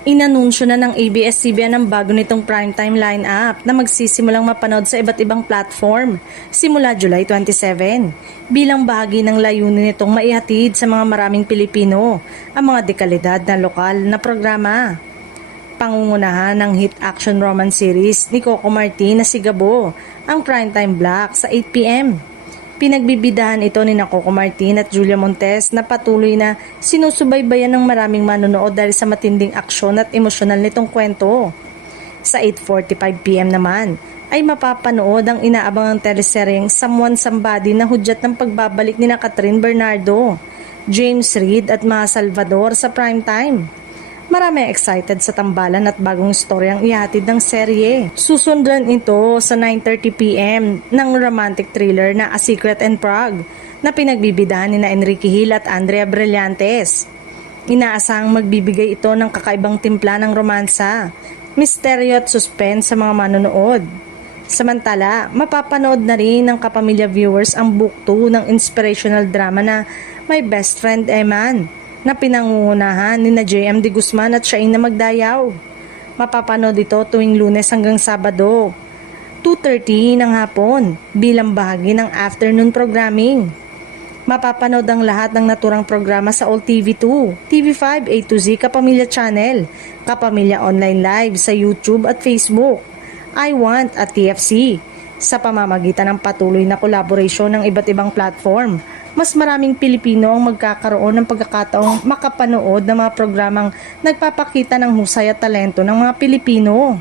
Inanunsyo na ng ABS-CBN ang bago nitong primetime lineup na magsisimulang mapanood sa iba't ibang platform simula July 27 bilang bahagi ng layunin nitong maihatid sa mga maraming Pilipino ang mga dekalidad na lokal na programa. Pangungunahan ng hit action romance series ni Coco Martin na si Gabo ang primetime block sa 8 p.m. Pinagbibidahan ito ni Coco Martin at Julia Montes na patuloy na sinusubaybayan ng maraming manonood dahil sa matinding aksyon at emosyonal nitong kwento. Sa 8:45 p.m. naman ay mapapanood ang inaabangang teleseryeng Someone Somebody na hudyat ng pagbabalik ni Catherine Bernardo, James Reid at Maha Salvador sa primetime. Marami excited sa tambalan at bagong storyang ihatid ng serye. Susundan ito sa 9:30 p.m. ng romantic thriller na A Secret in Prague na pinagbibidahan ni Enrique Hill at Andrea Brillantes. Inaasahang magbibigay ito ng kakaibang timpla ng romansa, misteryo at suspense sa mga manonood. Samantala, mapapanood na rin ng kapamilya viewers ang book 2 ng inspirational drama na My Best Friend Eman na pinangungunahan ni JM De Guzman at Shain na Magdayaw. Mapapanood ito tuwing Lunes hanggang Sabado, 2:30 ng hapon bilang bahagi ng afternoon programming. Mapapanood ang lahat ng naturang programa sa All TV2, TV5, A to Z Kapamilya Channel, Kapamilya Online Live sa YouTube at Facebook, I Want at TFC. Sa pamamagitan ng patuloy na collaboration ng iba't ibang platform, mas maraming Pilipino ang magkakaroon ng pagkakataong makapanood ng mga programang nagpapakita ng husay at talento ng mga Pilipino.